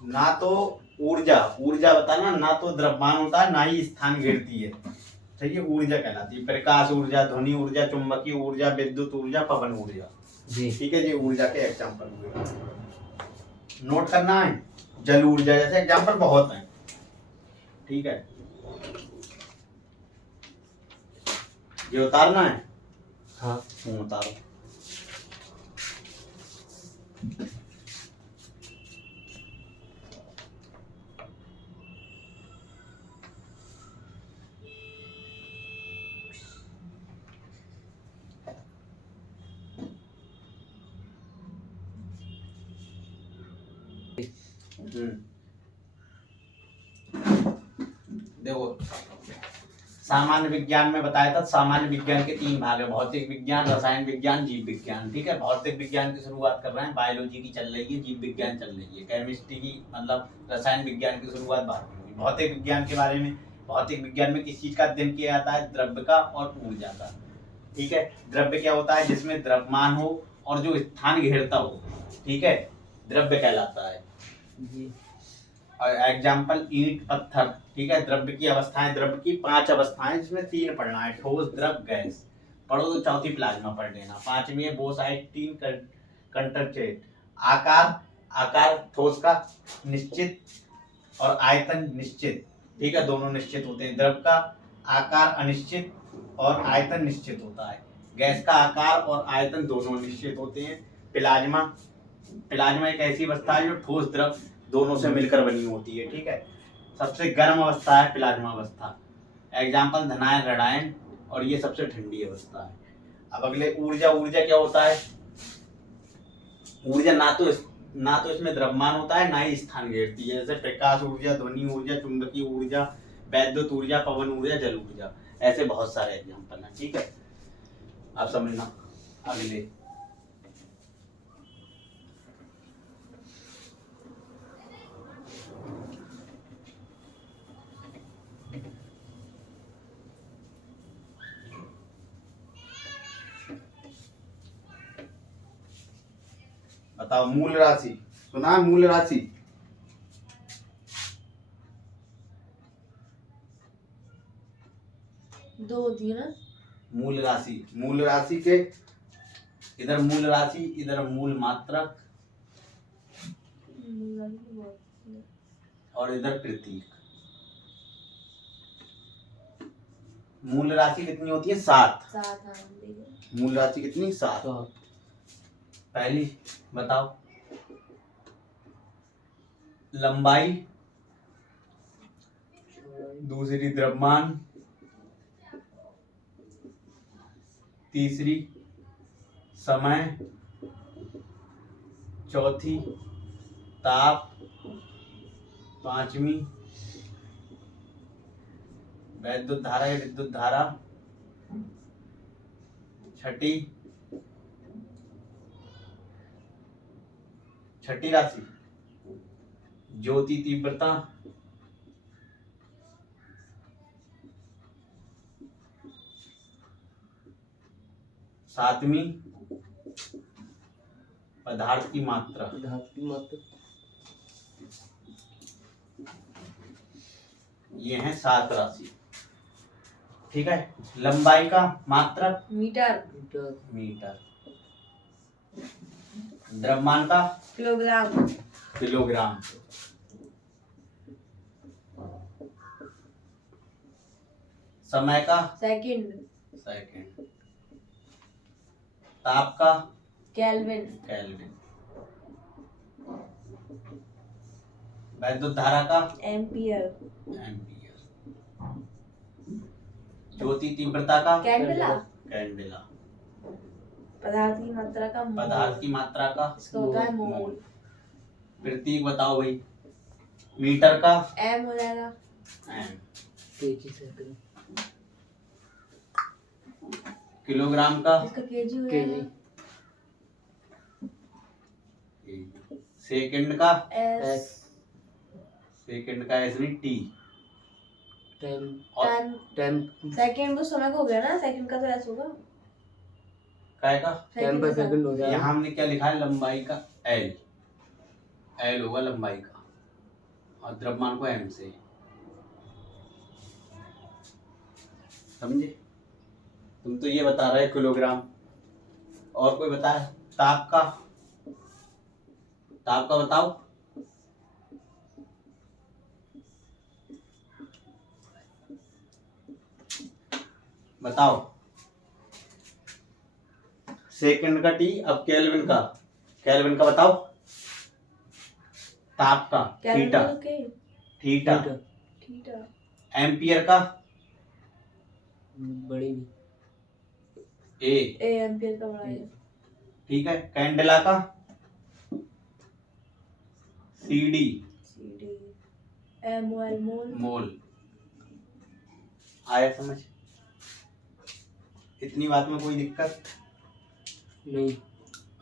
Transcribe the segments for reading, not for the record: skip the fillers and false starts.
ना तो ऊर्जा ऊर्जा बताना, ना तो द्रव्यमान होता है, ना ही स्थान घेरती है। ठीक है, ऊर्जा कहलाती है। प्रकाश ऊर्जा, ध्वनि ऊर्जा, चुंबकीय ऊर्जा, विद्युत ऊर्जा, पवन ऊर्जा जी। ठीक है जी, ऊर्जा के एग्जाम्पल हुए, नोट करना है। जल ऊर्जा जैसे एग्जाम्पल बहुत हैं। ठीक है, ये उतारना है। हाँ उतारो। देखो, सामान्य विज्ञान में बताया था, सामान्य विज्ञान के 3 भाग है, भौतिक विज्ञान, रसायन विज्ञान, जीव विज्ञान। ठीक है, भौतिक विज्ञान की शुरुआत कर रहे हैं, बायोलॉजी की चल रही है, जीव विज्ञान चल रही है, केमिस्ट्री की मतलब रसायन विज्ञान की शुरुआत बाद में हुई। भौतिक विज्ञान के बारे में, भौतिक विज्ञान में किस चीज का अध्ययन किया जाता है? द्रव्य का और ऊर्जा का। ठीक है, द्रव्य क्या होता है? जिसमें द्रव्यमान हो और जो स्थान घेरता हो, ठीक है, द्रव्य कहलाता है जी। और एग्जाम्पल ईंट, पत्थर। ठीक है, द्रव्य की अवस्थाएं, द्रव्य की 5 अवस्थाएं, जिसमें 3 पढ़ना है, ठोस, द्रव, गैस। पढ़ो तो चौथी प्लाज्मा पढ़ लेना। 5वीं है बोसाइट, 3 कंसंट्रेट। आकार, आकार ठोस का निश्चित और आयतन निश्चित। ठीक है, दोनों निश्चित होते हैं। द्रव का आकार अनिश्चित और आयतन निश्चित होता है। गैस का आकार और आयतन दोनों निश्चित होते हैं। प्लाज्मा, प्लाज्मा एक ऐसी अवस्था है जो ठोस द्रव दोनों से मिलकर बनी होती है। ठीक है, सबसे गर्म अवस्था है प्लाज्मा अवस्था। एग्जाम्पल धनायन, ऋणायन। और ये सबसे ठंडी अवस्था है। अब अगले ऊर्जा, ऊर्जा क्या होता है? ऊर्जा ना तो इसमें द्रव्यमान होता है, ना ही स्थान घेरती है। जैसे प्रकाश ऊर्जा, ध्वनि ऊर्जा, चुंबकीय ऊर्जा, वैद्युत ऊर्जा, पवन ऊर्जा, जल ऊर्जा, ऐसे बहुत सारे एग्जाम्पल हैं। ठीक है, अब समझना अगले। बताओ, मूल राशि सुना? मूल राशि 2 होती है ना? मूल राशि, मूल राशि के इधर मूल राशि, इधर मूल मात्रक और इधर प्रतीक। मूल राशि कितनी होती है? 7। मूल राशि कितनी? 7। पहली बताओ, लंबाई, दूसरी द्रव्यमान, तीसरी समय, चौथी ताप, 5वीं वैद्युत धारा या विद्युत धारा, 6ठी राशि ज्योति तीव्रता, 7वीं पदार्थ की मात्रा। ये है 7 राशि। ठीक है, लंबाई का मात्रक मीटर, मीटर। द्रव्यमान का किलोग्राम, किलोग्राम। समय का सेकंड, सेकंड। ताप का केल्विन, केल्विन। वैद्युत धारा का एम्पियर, एम्पियर। ज्योति तीव्रता का कैंडेला, कैंडेला। पदार्थ की मात्रा का मोल, पदार्थ की मात्रा का इसका होता है मोल। प्रतीक बताओ भाई। मीटर का एम हो जाएगा, एम। किलोग्राम का इसका केजी हो जाएगा, सेकंड का एस, सेकंड का एस नहीं, टी। टाइम, सेकंड वो समय का हो गया ना, सेकंड का तो एस होगा। काय का टाइम पर सेकंड हो यहाँ हमने क्या लिखा है? लंबाई का एल, एल होगा लंबाई का। और द्रव्यमान को m से, समझे? तुम तो ये बता रहे किलोग्राम, और कोई बता? ताप का, ताप का बताओ। बताओ सेकंड का टी, अब केल्विन का, केल्विन का बताओ। ताप का थीटा, थीटा। थीटा। एम्पियर का बड़ी ए, एम्पियर का बड़ा है। ठीक है। कैंडेला का सीडी, सीडी एमओएल मोल। मोल। आया समझ? इतनी बात में कोई दिक्कत नहीं।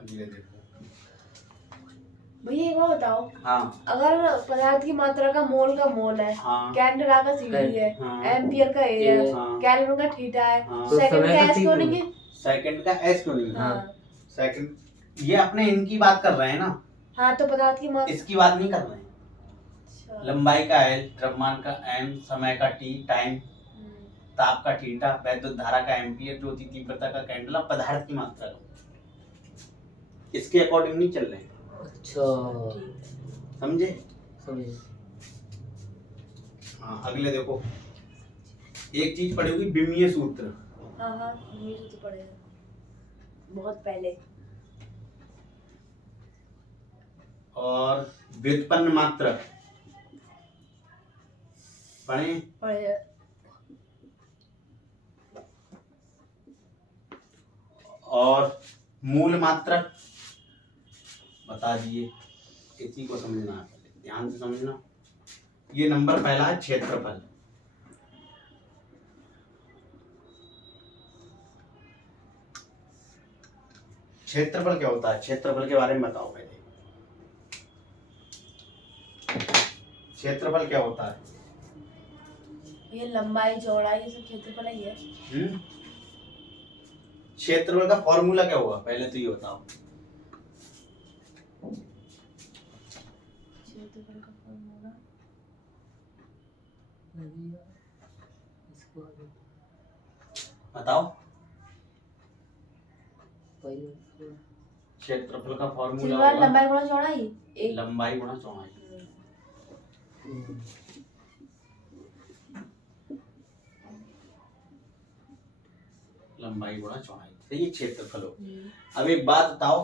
अगले देखो। भैया एक बात बताओ, हाँ अगर पदार्थ की मात्रा का मोल है, हाँ कैंडेला का सीडी है, हाँ एम्पियर का ए है, हाँ। केल्विन का थीटा है, हाँ। तो सेकंड समय का का एस T क्यों क्यों? नहीं है? सेकंड का एस क्यों नहीं? हाँ सेकंड, ये अपने इनकी बात कर रहे हैं ना, हाँ, तो पदार्थ की मात्रा। इसकी बात नहीं कर रहे हैं। अच्छा। लंबाई का एल, द्रव्यमान का एम, समय का टी टाइम, हम्म, ताप का थीटा, वैद्युत धारा का एम्पियर, ज्योति तीव्रता का कैंडेला, पदार्थ की मात्रा का, इसके अकॉर्डिंग नहीं चल रहे हैं। अच्छा ठीक है। समझे? समझ। हाँ अगले देखो, एक चीज पड़ी होगी विमीय सूत्र। हाँ हाँ, मुझे तो पड़ेगा बहुत पहले। और व्युत्पन्न मात्रक पढ़े? पड़ेगा। और मूल मात्रक बता दिए। इसी को समझना है, पहले ध्यान से समझना। ये नंबर पहला है क्षेत्रफल। क्षेत्रफल क्या होता है? क्षेत्रफल के बारे में बताओ पहले। क्षेत्रफल क्या होता है? ये लंबाई चौड़ाई ये सब क्षेत्रफल ही है। क्षेत्रफल का फॉर्मूला क्या हुआ पहले तो ये बताओ। क्षेत्रफल का फॉर्मूला बताओ। क्षेत्रफल का फॉर्मूला होगा लंबाई गुणा चौड़ाई। एक लंबाई गुणा चौड़ाई। लंबाई गुणा चौड़ाई, सही है, क्षेत्रफल हो। अब एक बात बताओ,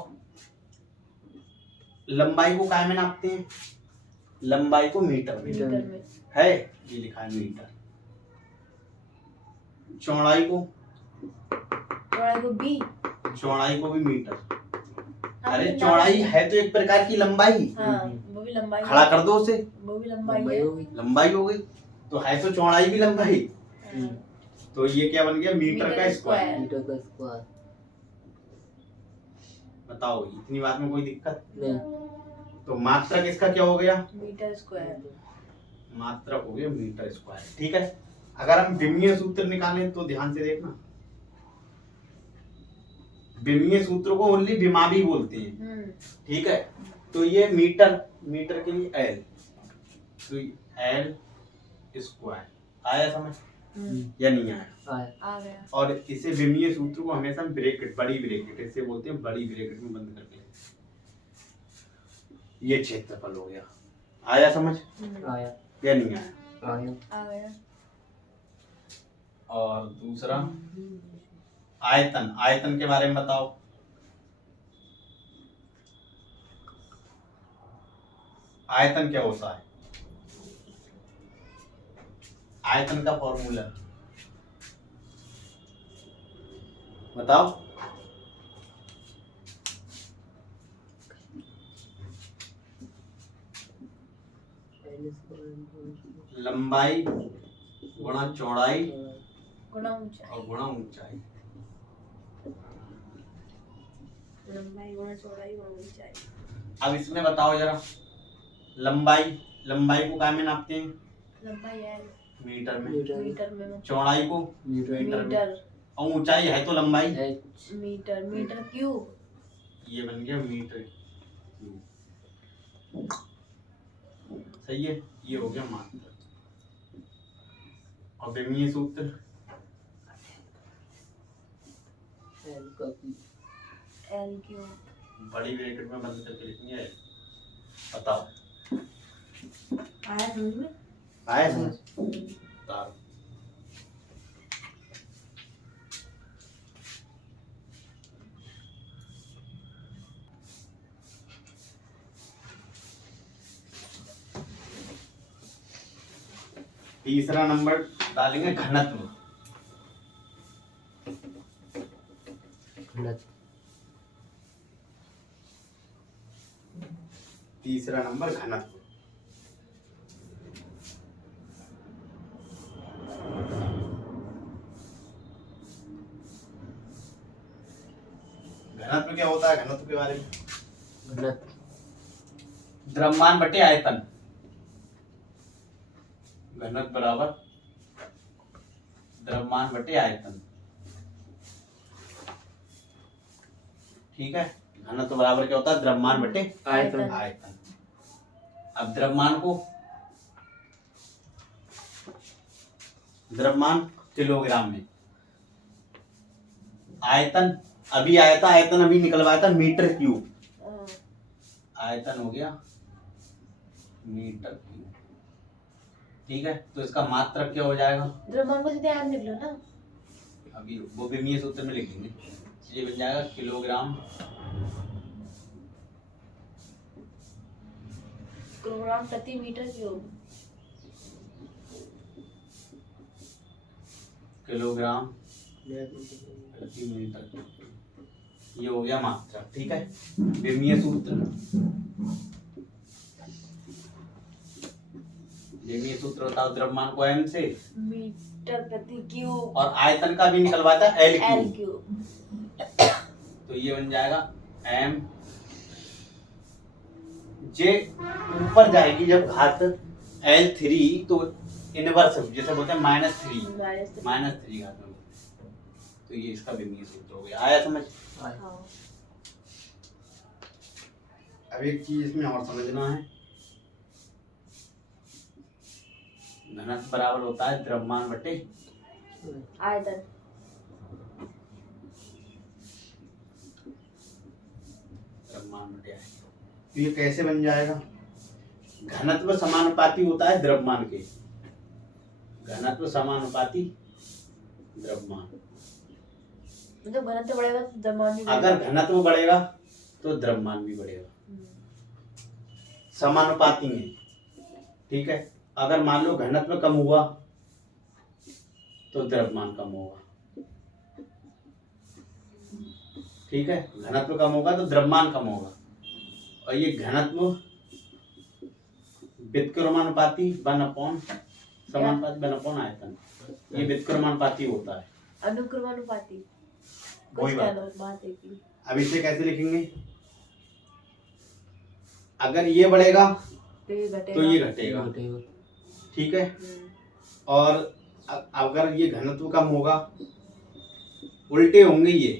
लंबाई को काय में नापते हैं? लंबाई को मीटर में मीटर में है, ये लिखा है मीटर। चौड़ाई को बी। चौड़ाई को भी मीटर। हाँ, अरे भी चौड़ाई नाप- है तो एक प्रकार की लंबाई। हाँ, वो भी लंबाई खड़ा कर दो उसे, वो भी लंबाई है। लंबाई हो गई। तो है तो चौड़ाई भी लंबाई। हाँ, तो ये क्या बन गया? मीटर का स्क्वायर। मीटर का स्क्वायर। बताओ, इतनी बात में कोई दिक्कत? नहीं। तो मात्रक इसका क्या हो गया? Metre square. मात्रक हो गया मीटर स्क्वायर। ठीक है। अगर हम विमीय सूत्र निकालें तो ध्यान से देखना, विमीय सूत्र को ओनली विमा भी बोलते हैं। ठीक है। तो ये मीटर, मीटर के लिए एल, तो एल स्क्वायर। आया समझ या नहीं आया? आ गया। और इसे विमीय सूत्र को हमेशा ब्रैकेट, बड़ी ब्रैकेट इसे बोलते हैं, बड़ी ब्रैकेट में बंद करके। ये क्षेत्रफल हो गया। आया समझ आया। या नहीं आया? आया। आ गया। और दूसरा आयतन, आयतन के बारे में बताओ। आयतन क्या होता है? आयतन का फॉर्मूला बताओ। लंबाई गुणा चौड़ाई गुणा ऊंचाई। और गुणा ऊंचाई। लंबाई गुणा चौड़ाई गुणा ऊंचाई। अब इसमें बताओ जरा, लंबाई, लंबाई को क्या में नापते हैं? लंबाई है मीटर में। मीटर में। चौड़ाई को मीटर। मीटर। और ऊंचाई है तो लंबाई मीटर। Metre cube. ये बन गया मीटर। सही है, ये हो गया मात्रा। और विमीय सूत्र एल का क्यू एल क्यू बड़ी ब्रैकेट में बंद करके लिखेंगे। बताओ आया समझ में? आया समझ? बताओ। तीसरा नंबर डालेंगे घनत्व। घनत्व तीसरा नंबर घनत्व। घनत्व क्या होता है? घनत्व के बारे में, घनत्व द्रव्यमान बटे आयतन। घनत्व बराबर द्रव्यमान बटे आयतन। ठीक है, घनत्व बराबर क्या होता है? द्रव्यमान बटे आयतन आयतन। अब द्रव्यमान को, द्रव्यमान किलोग्राम में, आयतन अभी आया था, आयतन अभी निकलवाया था मीटर क्यूब। हाँ, आयतन हो गया मीटर क्यूब। ठीक है, तो इसका मात्रक क्या हो जाएगा? द्रव्यमान को सीधे आयतन निकलो ना। अभी वो विमीय सूत्र में लिखेंगे। ये बन जाएगा किलोग्राम किलोग्राम प्रति मीटर क्यूब। किलोग्राम प्रति मीटर क्यूब। ये हो गया मात्रा। ठीक है, विमीय सूत्र, विमीय सूत्र होता है द्रव्यमान को m से मीटर प्रति क्यूब और आयतन का भी निकलवाता है l एल क्यूब। क्यूब। तो ये बन जाएगा m जे ऊपर जाएगी जब घात L3 तो इनवर्स, जैसे बोलते हैं -3 घात में। तो ये इसका विमीय सूत्र हो गया। आया समझ? हाँ, अब एक चीज इसमें और समझना है, घनत्व बराबर होता है द्रव्यमान बटे आयतन। द्रव्यमान बटे आयतन। तो ये कैसे बन जाएगा? घनत्व समानुपाती होता है द्रव्यमान के। घनत्व समानुपाती द्रव्यमान। मतलब घनत्व बढ़ेगा तो द्रव्यमान भी अगर घनत्व बढ़ेगा तो द्रव्यमान भी बढ़ेगा, समानुपाती में। ठीक है, अगर मान लो घनत्व कम हुआ तो द्रव्यमान कम होगा। ठीक है, घनत्व कम होगा तो द्रव्यमान कम होगा। और ये घनत्व व्युत्क्रमानुपाती 1/, समानुपाती 1/, आयतन, ये व्युत्क्रमानुपाती होता है। अनुक्रमानुपाती वही बात। बात एक ही। अब इसे कैसे लिखेंगे? अगर ये बढ़ेगा तो ये घटेगा। तो ये घटेगा। ठीक है, और अगर ये घनत्व कम होगा, उल्टे होंगे ये।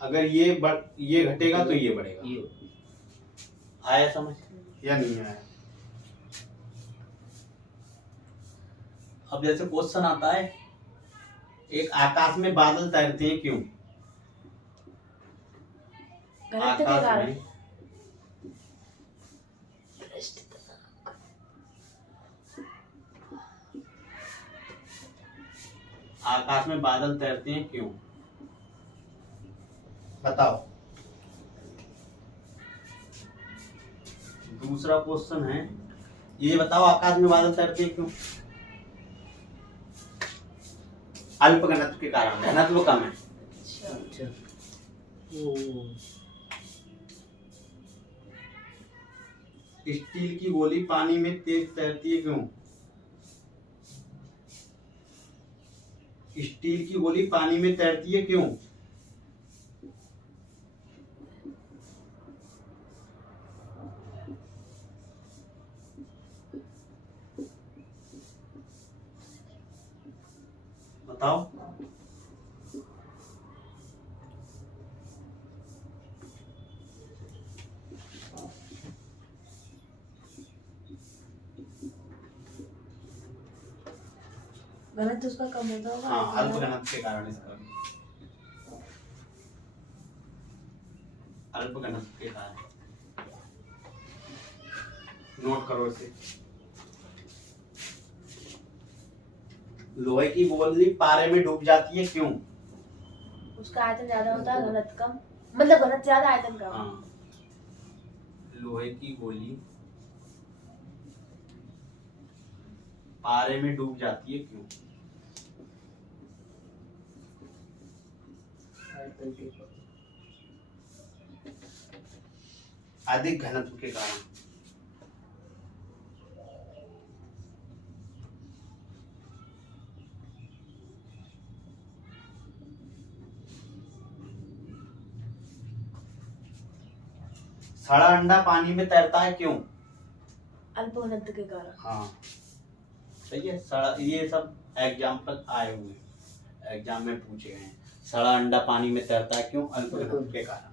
अगर ये घटेगा तो ये बढ़ेगा। आया समझ या नहीं आया? अब जैसे क्वेश्चन आता है, एक आकाश में बादल तैरते हैं क्यों? घनत्व के आकाश कारण। में आकाश में बादल तैरते हैं क्यों? बताओ। दूसरा क्वेश्चन है, ये बताओ आकाश में बादल तैरते हैं क्यों? अल्प घनत्व के कारण, घनत्व कम है। अच्छा स्टील की गोली पानी में तेज तैरती है क्यों? स्टील की गोली पानी में तैरती है क्यों? बताओ। घनत्व उसका कम होता होगा। हाँ, अल्प घनत्व के कारण इसका अल्प घनत्व के कारण। नोट करो इसे। लोहे की गोली पारे में डूब जाती है, क्यों? उसका आयतन ज्यादा होता है, घनत्व कम, मतलब घनत्व ज्यादा आयतन कम। हाँ, लोहे की गोली पारे में डूब जाती है, क्यों? आयतन के कारण। अधिक घनत्व के कारण। सड़ा अंडा पानी में तैरता है, क्यों? अल्प घनत्व के कारण। हाँ, सही है। सड़ा, ये सब एग्जाम्पल आए हुए हैं, एग्जाम में पूछे गए हैं। सड़ा अंडा पानी में तैरता है, क्यों? अल्प घनत्व के कारण।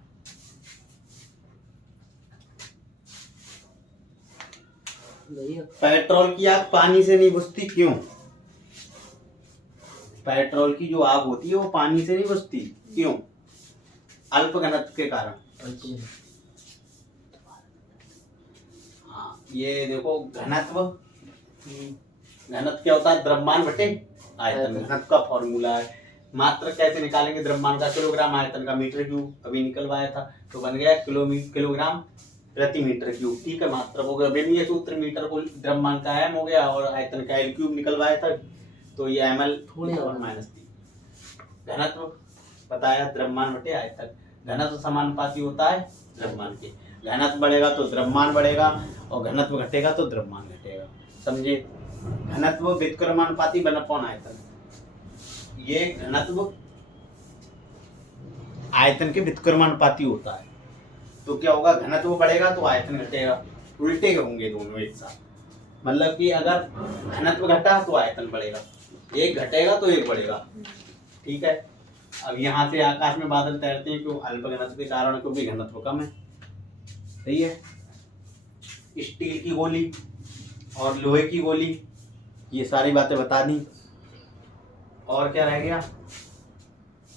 भैया पेट्रोल की आग पानी से नहीं बुझती, क्यों? पेट्रोल की जो आग होती है वो पानी से नहीं बुझती, क्यों? अल्प घनत्व के कारण। अल्प हाँ, ये देखो घनत्व, घनत्व क्या होता है? द्रव्यमान बटे आयतन। घनत्व का फॉर्मूला है। मात्रा कैसे निकालेंगे? द्रव्यमान का किलोग्राम, आयतन का मीटर क्यूब, अभी निकलवाया था तो बन गया किलोग्राम प्रति मीटर क्यूब। ठीक है, मात्रा हो गया विमीय सूत्र, मीटर को द्रव्यमान का एम हो गया और आयतन का एल क्यूब निकलवाया था तो ये एम एल और माइनस थी। घनत्व बताया द्रव्यमान बटे आयतन। घनत्व समानुपाती होता है द्रव्यमान के। घनत्व बढ़ेगा तो द्रव्यमान बढ़ेगा और घनत्व घटेगा तो द्रव्यमान घटेगा। समझे? घनत्व व्युत्क्रमानुपाती 1/, आयतन। ये घनत्व आयतन के व्युत्क्रमानुपाती होता है। तो क्या होगा? घनत्व बढ़ेगा तो आयतन घटेगा, उल्टे होंगे दोनों एक साथ। मतलब कि अगर घनत्व घटा तो आयतन बढ़ेगा, एक घटेगा तो एक बढ़ेगा। ठीक है। अब यहाँ से आकाश में बादल तैरते हैं, क्यों? अल्प घनत्व के कारण, क्योंकि घनत्व कम है। सही है। स्टील की गोली और लोहे की गोली, ये सारी बातें बता दी। और क्या रह गया?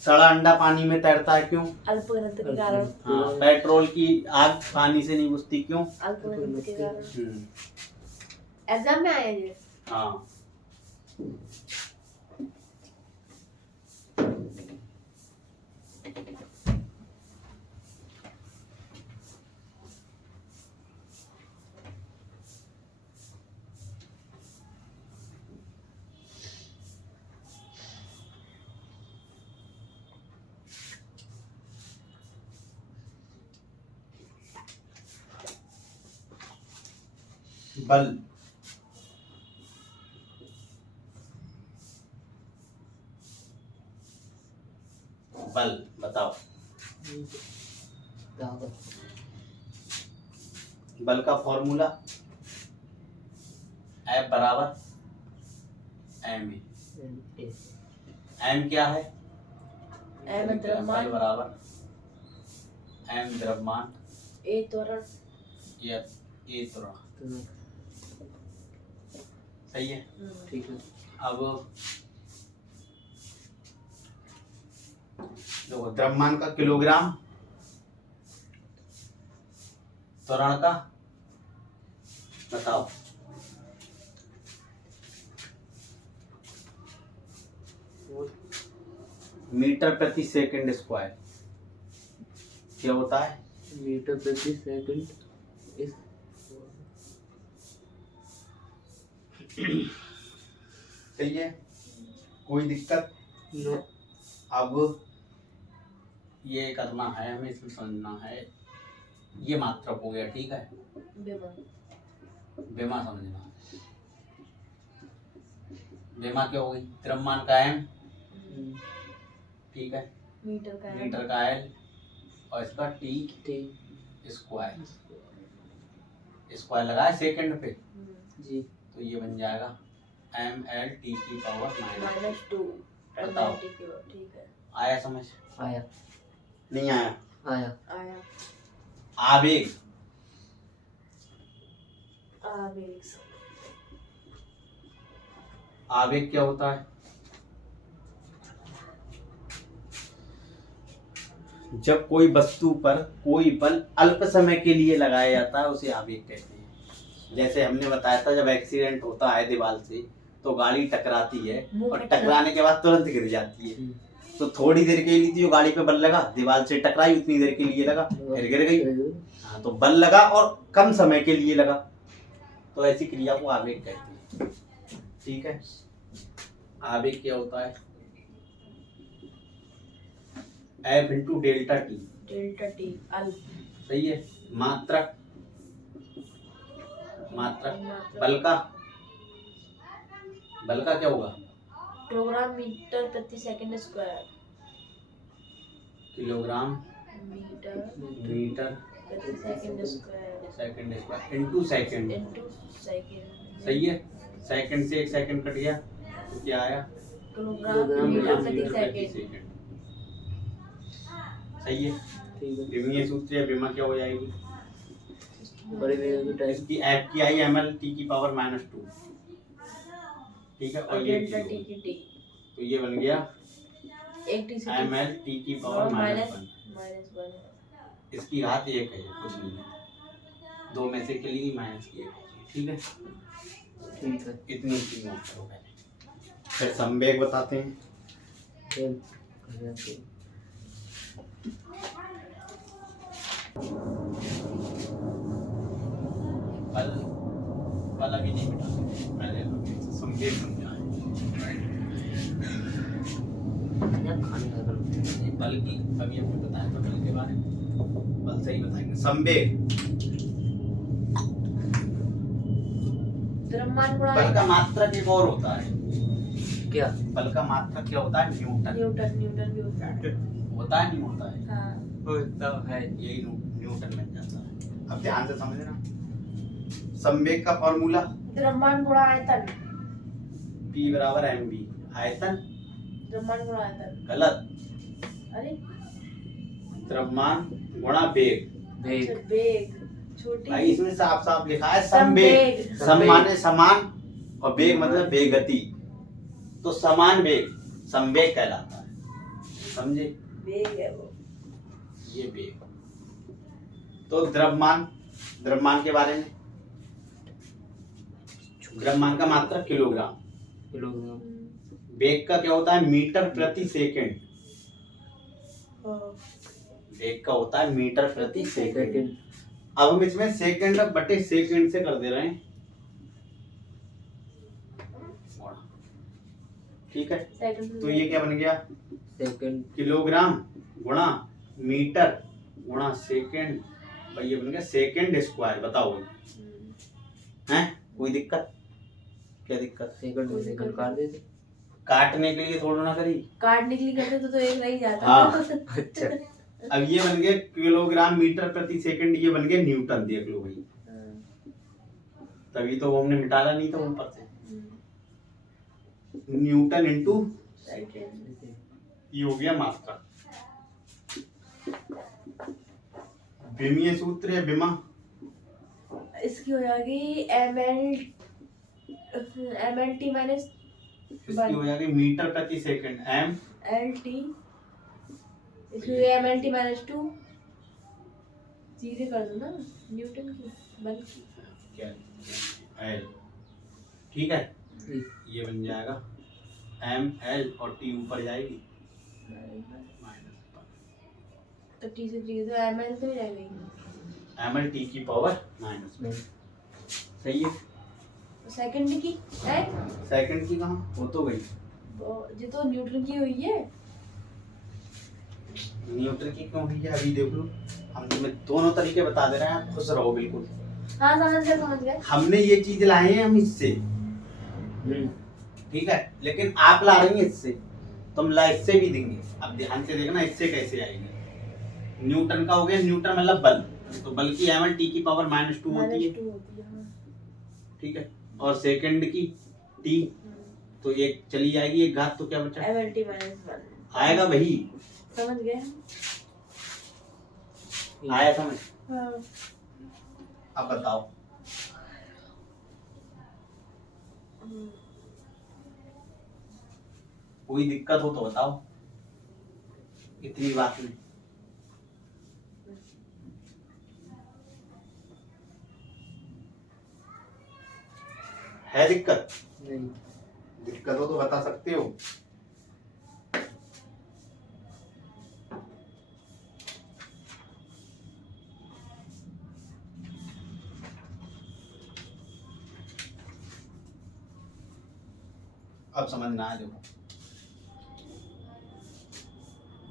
सड़ा अंडा पानी में तैरता है, क्यों? अल्प घनत्व के कारण। हाँ, पेट्रोल की आग पानी से नहीं बुझती, क्यों? अल्प घनत्व के कारण। एग्जाम में आया ये। हाँ, बल। बल बताओ। ताकत। बल का फॉर्मूला F बराबर m है। m क्या है? एम द्रव्यमान, बल बराबर m द्रव्यमान, ए त्वरण, या a त्वरण। सही है। ठीक है। अब देखो, द्रव्यमान का किलोग्राम, त्वरण का बताओ। मीटर प्रति सेकंड स्क्वायर क्या होता है? मीटर प्रति सेकंड इस सही है। कोई दिक्कत? नो। अब ये करना है, हमें इसमें समझना है। ये मात्रक हो गया, ठीक है। बेमा समझना। बेमा क्या होगी? द्रव्यमान का m, ठीक है, मीटर का l और इसका t स्क्वायर। स्क्वायर लगाए सेकंड पे जी। तो ये बन जाएगा ml/t की पावर -2 बताओ। ठीक है। आया समझ? आया। नहीं आया? आया। आया। आवेग। आवेग। आवेग क्या होता है? जब कोई वस्तु पर कोई बल अल्प समय के लिए लगाया जाता है उसे आवेग कहते हैं। जैसे हमने बताया था, जब एक्सीडेंट होता है दीवार से तो गाड़ी टकराती है मुंह और फटना। टकराने के बाद तुरंत गिर जाती है। तो थोड़ी देर के लिए जो गाड़ी पे बल लगा, दीवार से टकराई, उतनी देर के लिए लगा, फिर गिर गई। हाँ, तो बल लगा और कम समय के लिए लगा, तो ऐसी क्रिया को आवेग कहते हैं। ठीक है, आवेग क्या होता है? F into delta T. Delta T अल्प। सही है। मात्रक, मात्रक मात्रक। बल का क्या होगा? किलोग्राम मीटर प्रति सेकंड स्क्वायर। किलोग्राम मीटर प्रति second square second square into second. Into second. सही है। सेकंड से एक सेकंड कट गया तो क्या आया? किलोग्राम मीटर प्रति प्रति सेकंड। सेकंड। सही है। ठीक है। विमीय सूत्र या विमा क्या हो जाएगी? बड़े वेग की टाइम इसकी F की आई ml t की पावर -2। ठीक है, और ये डेल्टा टी किलो। की टी। तो ये बन गया एक टी से ml t की पावर माइनस -1। -1। इसकी घात 1 है, कुछ नहीं है। दो में से के लिए माइनस की 1 होगी। ठीक है, ठीक है। इतनी सी नोट करो पहले, फिर संवेग बताते हैं। चल कर जाते हैं। बल बल अभी नहीं मिटा सकते, पहले संवेग समझाएं। यार खाने का करते ये बल की अभी हमने बताया था, बल के बारे में बल से ही बताएंगे। संवेग, द्रव्यमान गुणा बल का मात्रक एक और होता है। क्या? बल का मात्रक क्या होता है? न्यूटन। न्यूटन भी होता है। होता है नहीं होता है? हाँ। होता है। यही न्यूटन बन जाता है। अब ध्यान से समझना, संवेग का फॉर्मूला द्रव्यमान गुणा आयतन। P बराबर mv। आयतन द्रव्यमान गुणा आयतन। गलत, अरे द्रव्यमान गुणा वेग। वेग। अच्छा, वेग छोटी। भाई इसमें साफ साफ लिखा है संवेग। संवेग। सम माने समान और वेग मतलब वेग गति, तो समान वेग संवेग कहलाता है। समझे? वेग है वो। ये वेग। तो द्रव्यमान के बारे में, द्रव्यमान का मात्रक किलोग्राम। किलोग्राम। वेग का क्या होता है? मीटर प्रति सेकंड। हाँ। वेग का होता है मीटर प्रति सेकंड। सेकंड। अब हम इसमें सेकंड बटे सेकंड से कर दे रहे हैं। ठीक है, सेकंड। तो ये क्या बन गया? सेकंड। किलोग्राम गुणा मीटर गुणा सेकंड, भाई ये बन गया सेकंड स्क्वायर। बताओ हैं, कोई दिक्कत? क्या दिक्कत? सेकंड में सेकंड काट देते। काटने के लिए थोड़ा ना करी। काटने के लिए करते तो एक रह जाता। हाँ। अच्छा। अब ये बन गया किलोग्राम मीटर प्रति सेकंड, ये बन गया न्यूटन। देख लो भाई, तभी तो वो हमने मिटाना नहीं था ऊपर से। Newton into second. ये हो गया मात्रा। विमीय सूत्र है विमा। इसकी हो जाएगी ml/t माइनस इसकी हो जाएगी मीटर प्रति सेकंड lt। इसकी mlt माइनस 2। सीधे कर दो ना न्यूटन की बल की। क्या एल। ठीक है, ठीक। ये बन जाएगा एम एल और टी ऊपर जाएगी माइनस तो t से 3 तो ml तो हो जाएगी। एम एल टी की पावर -1। सही है। सेकंड की है सेकंड की कहाँ हो तो गई? ये तो न्यूटन की हुई है। न्यूटन की क्यों हुई है अभी देख लो। हम तुम्हें दोनों तरीके बता दे रहे हैं, आप खुश रहो बिल्कुल। हाँ समझ गए। हमने ये चीज लाए हैं हम इससे, ठीक है, लेकिन आप ला रही हैं इससे, तुम ला इससे भी देंगे। अब ध्यान से देखना इससे कैसे आएगी। न्यूटन का हो गया, न्यूटन मतलब बल, तो बल की एम एल टी की पावर -2 होती है। ठीक है, और सेकंड की टी, तो एक चली जाएगी एक घात, तो क्या बचा? mlt माइनस 1 आएगा वही। समझ गए। आया समझ? हाँ। अब बताओ। कोई दिक्कत हो तो बताओ, इतनी बात में। है दिक्कत? नहीं। दिक्कत हो तो बता सकते हो। अब समझना है, देखो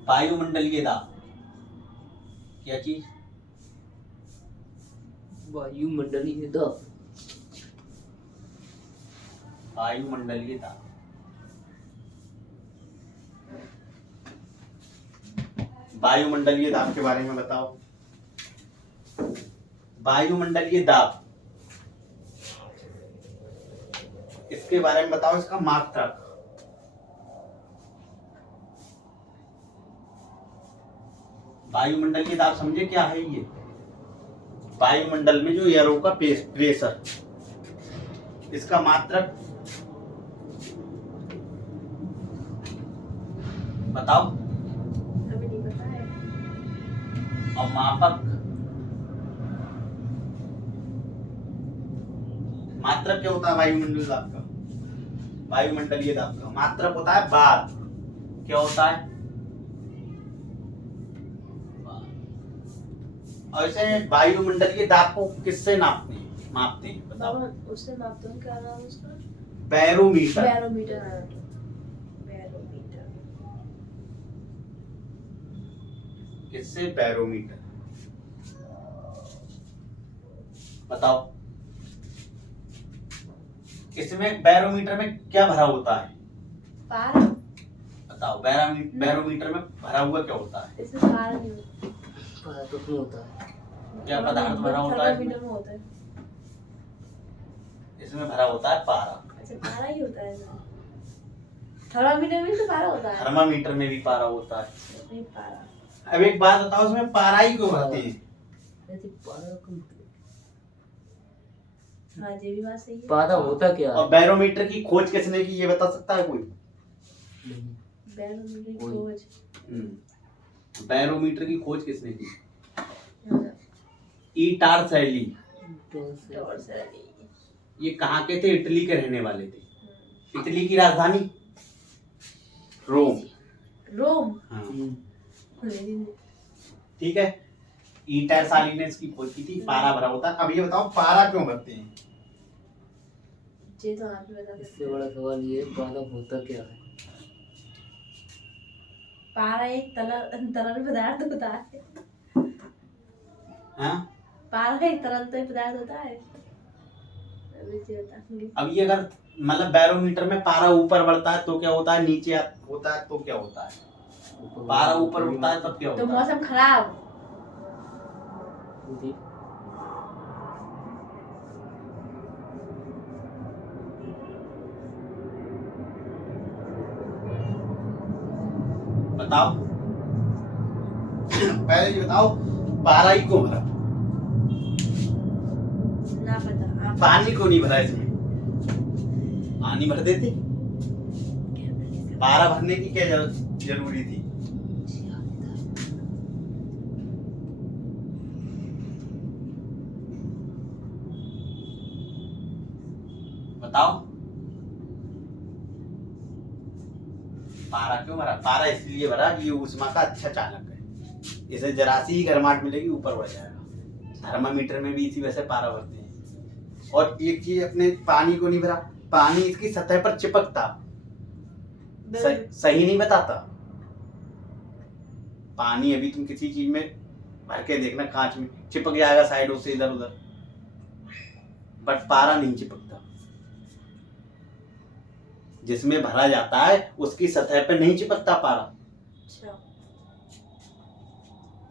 वायुमंडलीय दाब क्या चीज? वायुमंडलीय दाब। वायुमंडलीय दाब। वायुमंडलीय दाब के बारे में बताओ। वायुमंडलीय दाब, इसके बारे में बताओ, इसका मात्रक। वायुमंडलीय दाब समझे क्या है ये? वायुमंडल में जो एयरो का प्रेशर, इसका मात्रक बताओ। अभी नहीं पता है। और मापक, मात्रक क्या होता है वायुमंडलीय दाब का? वायुमंडलीय दाब का मात्रक होता है बार। क्या होता है? और ऐसे वायुमंडलीय दाब को किससे मापते हैं बताओ? बाबा उससे मापते हैं, क्या नाम है उसका? बैरोमीटर। बैरोमीटर। बैरोमीटर। किससे? बैरोमीटर। बताओ इसमें बैरोमीटर में क्या भरा होता है? पारा। बताओ बैरोमीटर में भरा हुआ क्या होता है? इसमें पारा नहीं होता। पारा तो उसमें होता है। क्या पदार्थ भरा होता है थर्मामीटर में होता है। इसमें भरा होता है पारा। अच्छा, पारा ही होता है इसमें। थर्मामीटर में तो पारा होता है। थर्मामीटर में भी पारा होता है। नहीं, पारा। अब एक बात बताओ, उसमें पारा ही क्यों भरते हैं? ऐसे पारा कम। हाँ, ये भी बात सही है। पारा होता क्या और है? बैरोमीटर की खोज किसने की, ये बता सकता है कोई? नहीं। बैरोमीटर की कोई। खोज। बैरोमीटर की खोज किसने की? हाँ, ईटारसेली। टॉर्सेली। ये कहाँ के थे? इटली के रहने वाले थे। इटली की राजधानी रोम। रोम। हाँ। हम्म। ठीक है, ईटारसेली ने इसकी खोज की थी। पारा भरा होता है। अब ये बताओ पारा क्यों भरते हैं? ये तो आप ही बता सकते इससे हैं। बड़ा सवाल ये है, पारा होता क्या है? पारा एक तरल पदार्थ होता है। हाँ? पारा एक तरल पदार्थ होता है। अभी ये बताऊंगी। अब ये अगर मतलब बैरोमीटर में पारा ऊपर बढ़ता है तो क्या होता है, नीचे होता है तो क्या होता है? पारा ऊपर उठता है तब क्या तो होता है? मौसम खराब। जी। बताओ पहले ये बताओ, पारा ही क्यों भरा? ना पता आप। पानी क्यों नहीं भरा इसमें? पानी भर देते। पारा भरने की क्या जरूरी थी? बताओ पारा क्यों भरा? पारा इसलिए भरा कि ये ऊष्मा का अच्छा चालक है। इसे जरा सी ही गर्माहट मिलेगी ऊपर बढ़ जाएगा। थर्मामीटर में भी इसी वजह से पारा भरते हैं। और एक चीज अपने पानी को नहीं भरा, पानी इसकी सतह पर चिपकता। सही नहीं बताता। पानी अभी तुम किसी चीज में भर के देखना, कांच में चिपक जाएगा साइडों से इधर उधर, बट पारा नहीं चिपकता। जिसमें भरा जाता है उसकी सतह पे नहीं चिपकता पारा। अच्छा।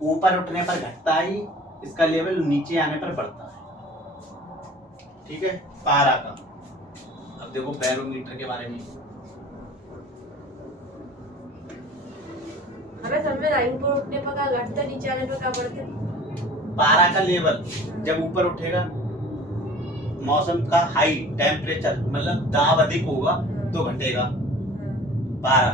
ऊपर उठने पर घटता ही, इसका लेवल नीचे आने पर बढ़ता है। ठीक है, पारा का। अब देखो बैरोमीटर के बारे में। हमें समझ में आई, ऊपर उठने पर क्या घटता, नीचे आने पर क्या बढ़ता? पारा का लेवल जब ऊपर उठेगा, मौसम का हाई टेम्परेचर मतलब दाब अधिक होगा तो घटेगा पारा।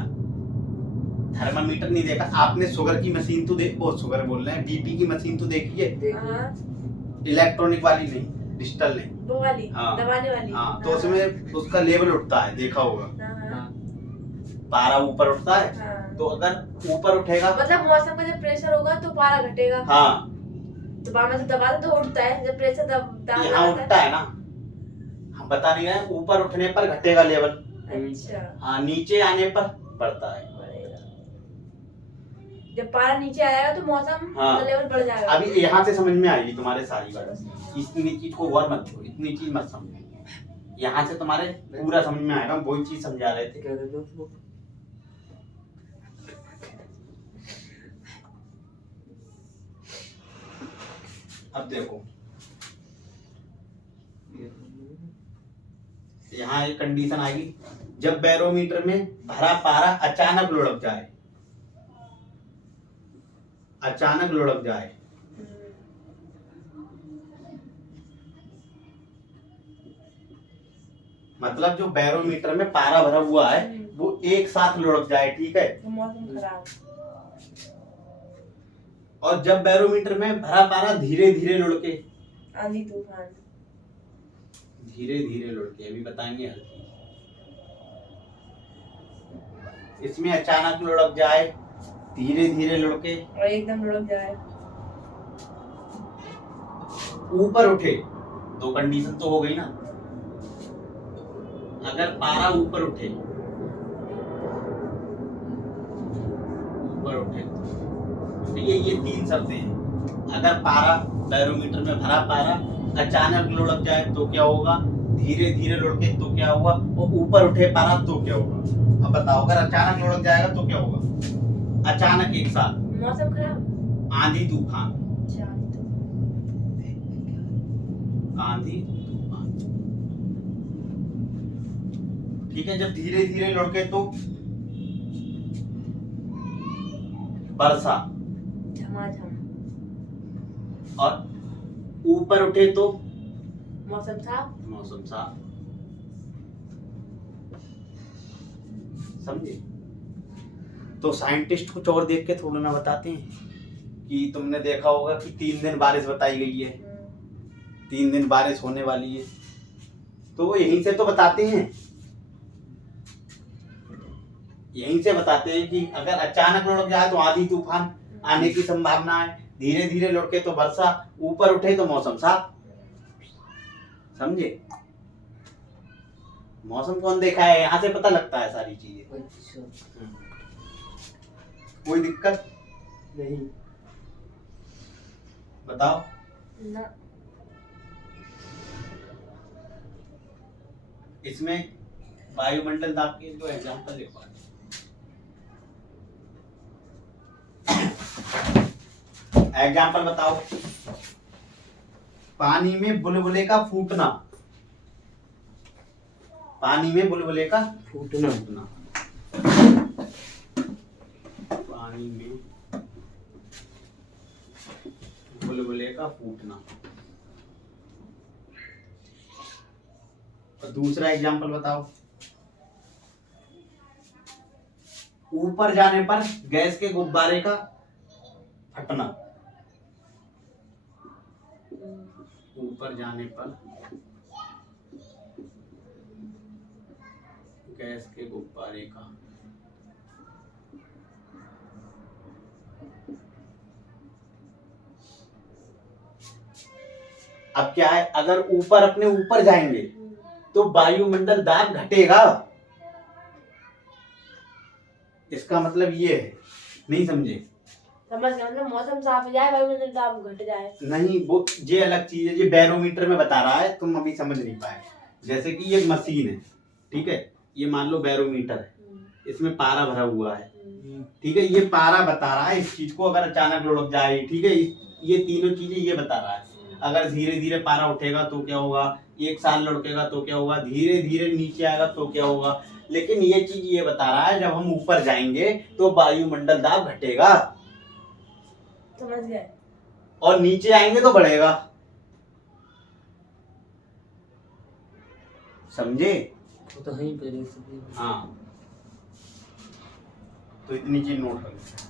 थर्मामीटर नहीं देखा आपने? शुगर की मशीन तो देख, बहुत शुगर बोल रहे हैं, बीपी की मशीन तो देखी है? हाँ। इलेक्ट्रॉनिक वाली नहीं, डिजिटल नहीं। वो वाली हाँ। दबाने वाली। हाँ, तो उसमें उसका लेवल उठता है, देखा होगा, हाँ, हाँ, हाँ पारा ऊपर उठता है। हाँ। तो अगर ऊपर उठेगा, मतलब मौसम का जब प्रेशर होगा तो पारा घटेगा। हाँ, तो बार में तो दबाते तो उठता है, जब प्रेशर दाब यहाँ उठता है ना, हम बता नहीं रहे, ऊपर उठने पर घटेगा लेवल, अच्छा, हाँ, नीचे आने पर बढ़ता है। बढ़ेगा। जब पारा नीचे आएगा तो मौसम हाँ। का लेवल बढ़ जाएगा। अभी यहाँ से समझ में आएगी तुम्हारे सारी बात, इतनी चीज को गौर मत करो, इतनी चीज मत समझो, यहाँ से तुम्हारे पूरा समझ में आएगा। हम वही चीज समझा रहे थे। क्या कहते हो उसको? अब देखो, यहाँ एक कंडीशन आएगी, जब बैरोमीटर में भरा पारा अचानक लुढ़क जाए, अचानक लुढ़क जाए, मतलब जो बैरोमीटर में पारा भरा हुआ है वो एक साथ लुढ़क जाए, ठीक है, तो मौसम खराब। और जब बैरोमीटर में भरा पारा धीरे धीरे लुढ़के, आंधी तूफान। धीरे धीरे लुढ़के, अभी बताएंगे हर चीज। इसमें अचानक लुढ़क जाए, धीरे धीरे लुढ़के, और एकदम लुढ़क जाए, ऊपर उठे, दो कंडीशन तो हो गई ना। अगर पारा ऊपर उठे, ऊपर उठे, तो ये तीन शर्तें हैं। अगर पारा बैरोमीटर में भरा पारा अचानक लुढ़क जाए तो क्या होगा, धीरे धीरे लुढ़के तो क्या होगा, और ऊपर उठे पारा तो क्या होगा। अब बताओ, अगर अचानक लुढ़क जाएगा तो क्या होगा, अचानक एक साथ मौसम खराब, आंधी तूफान, अच्छा, आंधी तूफान, ठीक है। जब धीरे धीरे लुढ़के तो वर्षा, झमाझम, और ऊपर उठे तो मौसम साफ, मौसम साफ। समझे? तो साइंटिस्ट कुछ और देख के थोड़ा ना बताते हैं कि तुमने देखा होगा कि 3 दिन बारिश बताई गई है, 3 दिन बारिश होने वाली है, तो वो यहीं से तो बताते हैं, यहीं से बताते हैं कि अगर अचानक लुढ़क जाए तो आंधी तूफान आने की संभावना है, धीरे धीरे लुढ़के तो वर्षा, ऊपर उठे तो मौसम साफ। समझे? मौसम कौन देखा है, यहाँ से पता लगता है सारी चीजें। अच्छा कोई दिक्कत नहीं। बताओ। ना, इसमें वायुमंडल दाब के दो एग्जांपल लिखो। एग्जांपल बताओ। पानी में बुलबुले का फूटना, पानी में बुलबुले का फूटना, फूटना, पानी में बुलबुले का फूटना। और दूसरा एग्जांपल बताओ। ऊपर जाने पर गैस के गुब्बारे का फटना, ऊपर जाने पर गैस के गुब्बारे का, अब क्या है, अगर ऊपर अपने ऊपर जाएंगे तो वायुमंडल दाब घटेगा, इसका मतलब ये है। नहीं समझे? समझ गया, मतलब मौसम साफ हो जाए, वायुमंडल दाब घट जाए। नहीं, वो ये अलग चीज है, ये बैरोमीटर में बता रहा है, तुम अभी समझ नहीं पाए। जैसे कि ये मशीन है, ठीक है, ये मान लो बैरोमीटर है, इसमें पारा भरा हुआ है, ठीक है, ये पारा बता रहा है इस चीज को, अगर अचानक लुढ़क जाए, ठीक है, ये तीनों चीजें ये बता रहा है। अगर धीरे धीरे पारा उठेगा तो क्या होगा, एक साल लुढ़केगा तो क्या होगा, धीरे धीरे नीचे आएगा तो क्या होगा। लेकिन ये चीज ये बता रहा है, जब हम ऊपर जाएंगे तो वायुमंडल दाब घटेगा, समझ गए। और नीचे आएंगे तो बढ़ेगा। समझे? वो तो है ही पहले से। हाँ, तो इतनी चीज नोट कर लो।